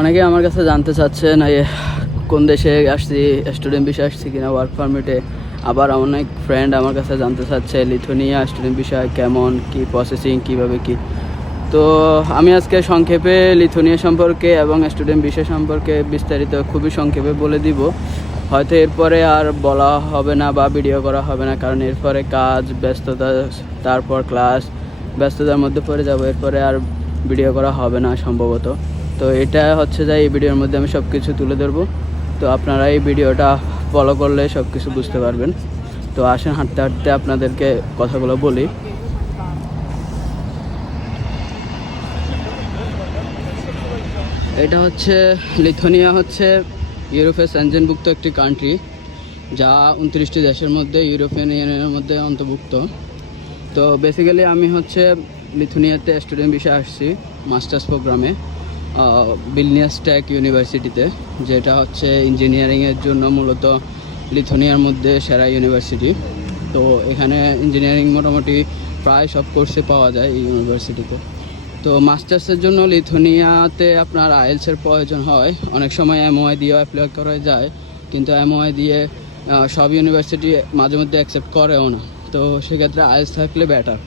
অনেকে আমার কাছে জানতে চাচ্ছেন কোন দেশে আসছি স্টুডেন্ট বিষয়ে আসছি কিনা ওয়ার্ক পারমিটে আবার অনেক ফ্রেন্ড আমার কাছে জানতে চাচ্ছে, লিথুনিয়া স্টুডেন্ট বিষয় কেমন, কি প্রসেসিং কীভাবে কি? তো আমি আজকে সংক্ষেপে লিথুনিয়া সম্পর্কে এবং স্টুডেন্ট বিষয় সম্পর্কে বিস্তারিত খুবই সংক্ষেপে বলে দিব। হয়তো এরপরে আর বলা হবে না বা ভিডিও করা হবে না, কারণ এরপরে কাজ, ব্যস্ততা, তারপর ক্লাস ব্যস্ততার মধ্যে পড়ে যাব। এরপরে আর ভিডিও করা হবে না সম্ভবত। তো এটা হচ্ছে যে এই ভিডিওর মধ্যে আমি সব কিছু তুলে ধরবো। তো আপনারা এই ভিডিওটা ফলো করলে সব কিছু বুঝতে পারবেন। তো আসেন, হাঁটতে হাঁটতে আপনাদেরকে কথাগুলো বলি। এটা হচ্ছে লিথুনিয়া হচ্ছে ইউরোপের সেনজেনভুক্ত একটি কান্ট্রি যা উনত্রিশটি দেশের মধ্যে, ইউরোপিয়ান ইউনিয়নের মধ্যে অন্তর্ভুক্ত। তো বেসিক্যালি আমি হচ্ছে লিথুনিয়াতে স্টুডেন্ট বিষয়ে আসছি মাস্টার্স প্রোগ্রামে বিলনিয়াস টেক ইউনিভার্সিটিতে, যেটা হচ্ছে ইঞ্জিনিয়ারিংয়ের জন্য মূলত লিথুনিয়ার মধ্যে সেরা ইউনিভার্সিটি। তো এখানে ইঞ্জিনিয়ারিং মোটামুটি প্রায় সব কোর্সে পাওয়া যায় এই ইউনিভার্সিটিতে। তো মাস্টার্সের জন্য লিথুনিয়াতে আপনার আইএলসের প্রয়োজন হয়। অনেক সময় এমওআই দিয়েও অ্যাপ্লাই করা যায়, কিন্তু এমওআই দিয়ে সব ইউনিভার্সিটি মাঝে মধ্যে অ্যাকসেপ্ট করেও না। তো সেক্ষেত্রে আইএলস থাকলে বেটার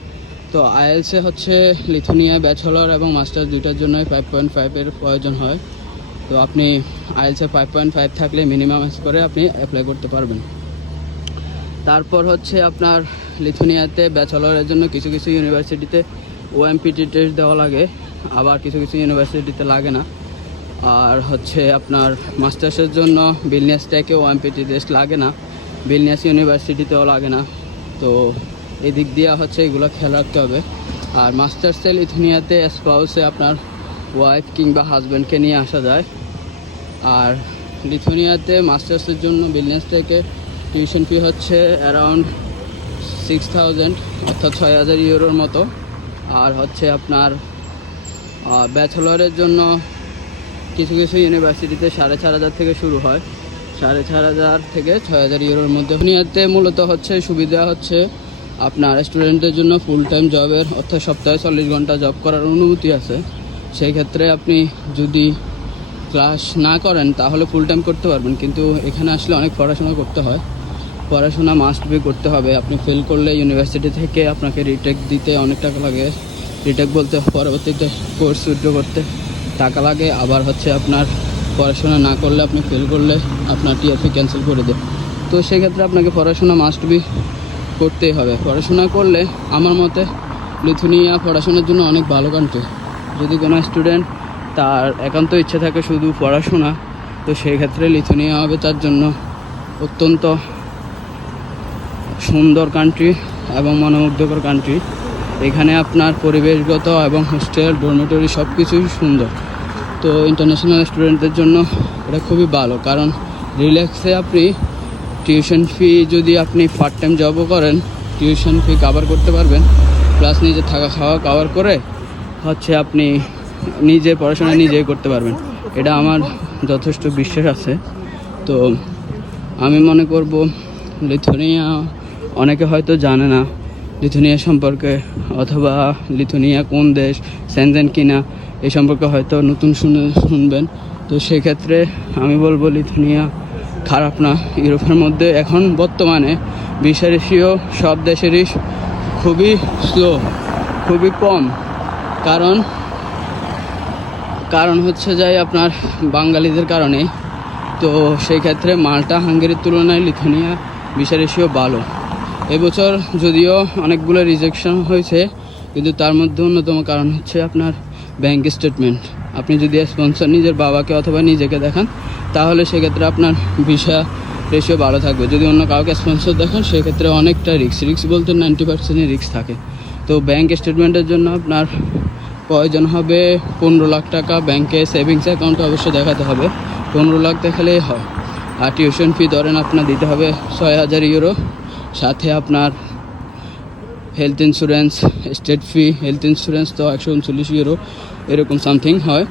তো আইএলসে হচ্ছে লিথুনিয়ায় ব্যাচেলর এবং মাস্টার্স দুইটার জন্যই ফাইভ পয়েন্ট ফাইভের প্রয়োজন হয়। তো আপনি আইএলসে ফাইভ পয়েন্ট ফাইভ থাকলে মিনিমাম করে আপনি অ্যাপ্লাই করতে পারবেন। তারপর হচ্ছে আপনার লিথুনিয়াতে ব্যাচেলরের জন্য কিছু কিছু ইউনিভার্সিটিতে ওএমপিটি টেস্ট দেওয়া লাগে, আবার কিছু কিছু ইউনিভার্সিটিতে লাগে না। আর হচ্ছে আপনার মাস্টার্সের জন্য বিলনিয়াস টেকে ওএমপিটি টেস্ট লাগে না, বিলনিয়াস ইউনিভার্সিটিতেও লাগে না। তো এই দিক দিয়ে হচ্ছে এগুলো খেয়াল রাখতে হবে। আর মাস্টার্সে লিথুনিয়াতে স্পাউসে আপনার ওয়াইফ কিংবা হাজব্যান্ডকে নিয়ে আসা যায়। আর লিথুনিয়াতে মাস্টার্সের জন্য বিজনেস থেকে টিউশন ফি হচ্ছে অ্যারাউন্ড সিক্স থাউজেন্ড অর্থাৎ ছয় হাজার ইউরোর মতো। আর হচ্ছে আপনার ব্যাচেলরের জন্য কিছু কিছু ইউনিভার্সিটিতে সাড়ে চার হাজার থেকে শুরু হয়। সাড়ে চার হাজার থেকে ছয় হাজার ইউরোর মধ্যে। দুনিয়াতে মূলত হচ্ছে সুবিধা হচ্ছে আপনার স্টুডেন্টদের জন্য ফুল টাইম জবের অর্থাৎ সপ্তাহে চল্লিশ ঘণ্টা জব করার অনুমতি আছে। সেই ক্ষেত্রে আপনি যদি ক্লাস না করেন, তাহলে ফুল টাইম করতে পারবেন। কিন্তু এখানে আসলে অনেক পড়াশোনা করতে হয়। পড়াশোনা মাস্ট বি করতে হবে। আপনি ফেল করলে ইউনিভার্সিটি থেকে আপনাকে রিটেক দিতে অনেক টাকা লাগে। রিটেক বলতে পরবর্তীতে কোর্স উইথড্র করতে টাকা লাগে। আবার হচ্ছে আপনার পড়াশোনা না করলে, আপনি ফেল করলে আপনার টিআরপি ক্যান্সেল করে দেয়। তো সেক্ষেত্রে আপনাকে পড়াশোনা মাস্ট বি করতেই হবে। পড়াশোনা করলে আমার মতে লিথুনিয়া পড়াশোনার জন্য অনেক ভালো কান্ট্রি যদি কোনো স্টুডেন্ট তার একান্ত ইচ্ছে থাকে শুধু পড়াশোনা, তো সেই ক্ষেত্রে লিথুনিয়া হবে তার জন্য অত্যন্ত সুন্দর কান্ট্রি এবং মনোমুগ্ধকর কান্ট্রি এখানে আপনার পরিবেশগত এবং হোস্টেল ডরমেটরি সব কিছুই সুন্দর। তো ইন্টারন্যাশনাল স্টুডেন্টদের জন্য এটা খুবই ভালো, কারণ রিল্যাক্সে আপনি টিউশন ফি যদি আপনি পার্ট টাইম জবও করেন, টিউশন ফি কাভার করতে পারবেন প্লাস নিজে থাকা খাওয়া কাভার করে হচ্ছে আপনি নিজে পড়াশোনা নিজেই করতে পারবেন। এটা আমার যথেষ্ট বিশ্বাস আছে। তো আমি মনে করব লিথুনিয়া, অনেকে হয়তো জানে না লিথুনিয়া সম্পর্কে, অথবা লিথুনিয়া কোন দেশ, সেনজেন কিনা এই সম্পর্কে হয়তো নতুন শুনে শুনবেন। তো সেক্ষেত্রে আমি বলব লিথুনিয়া খারাপ না। ইউরোপের মধ্যে এখন বর্তমানে বিশ্বের সব দেশেরই খুবই স্লো খুবই কম। কারণ কারণ হচ্ছে যাই আপনার বাঙালিদের কারণে। তো সেই ক্ষেত্রে মাল্টা হাঙ্গেরির তুলনায় লিথুনিয়া বিশ্বের এশীয় ভালো। এবছর যদিও অনেকগুলো রিজেকশন হয়েছে, কিন্তু তার মধ্যে অন্যতম কারণ হচ্ছে আপনার ব্যাংক স্টেটমেন্ট আপনি যদি স্পন্সর নিজের বাবাকে অথবা নিজেকে দেখান, তাহলে সেক্ষেত্রে আপনার ভিসা রেশিও ভালো থাকবে। যদি অন্য কাউকে স্পন্সর দেখান, সেক্ষেত্রে অনেকটা রিক্স রিক্স বলতে নাইনটি পার্সেন্টই রিক্স থাকে। তো ব্যাংক স্টেটমেন্টের জন্য আপনার প্রয়োজন হবে পনেরো লাখ টাকা। ব্যাংকে সেভিংস অ্যাকাউন্ট অবশ্যই দেখাতে হবে। পনেরো লাখ দেখালেই হয়। আর টিউশন ফি ধরেন আপনার দিতে হবে ছয় হাজার ইউরো সাথে আপনার health insurance state fee health insurance তো একশো উনচল্লিশ ইউরো এরকম সামথিং হয়।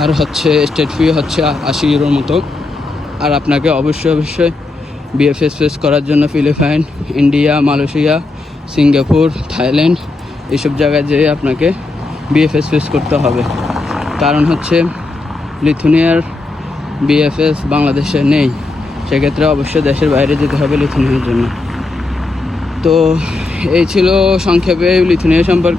আর হচ্ছে স্টেট ফি হচ্ছে আশি ইউরোর মতো। আর আপনাকে অবশ্যই অবশ্যই বিএফএস ফেস করার জন্য Philippine India Malaysia Singapore Thailand এইসব জায়গায় যেয়ে আপনাকে বিএফএস ফেস করতে হবে। কারণ হচ্ছে লিথুনিয়ার বিএফএস বাংলাদেশে নেই। সেক্ষেত্রে অবশ্যই দেশের বাইরে যেতে হবে লিথুনিয়ার জন্য। তো এই ছিল সংক্ষেপে লিথুনিয়া সম্পর্কে।